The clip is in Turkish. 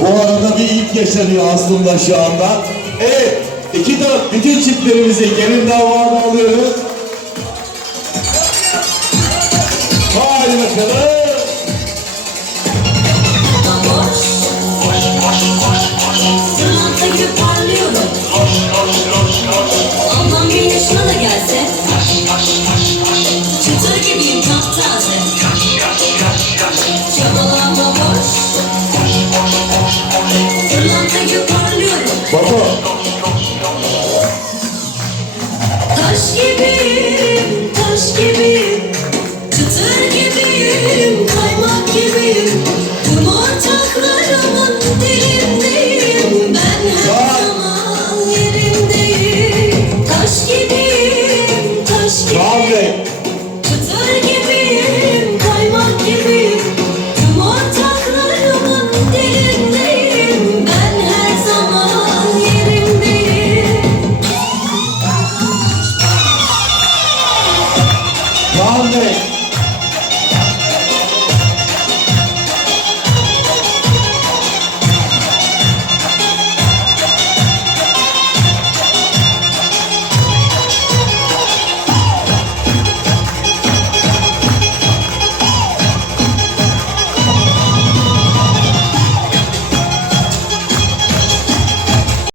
Bu arada bir ilk yaşanıyor aslında şu anda. Evet, iki taraf bütün çiftlerimizi gelin davada alıyoruz. Hadi bakalım. Koş, koş, koş, koş. Sırlanta gibi Just 네.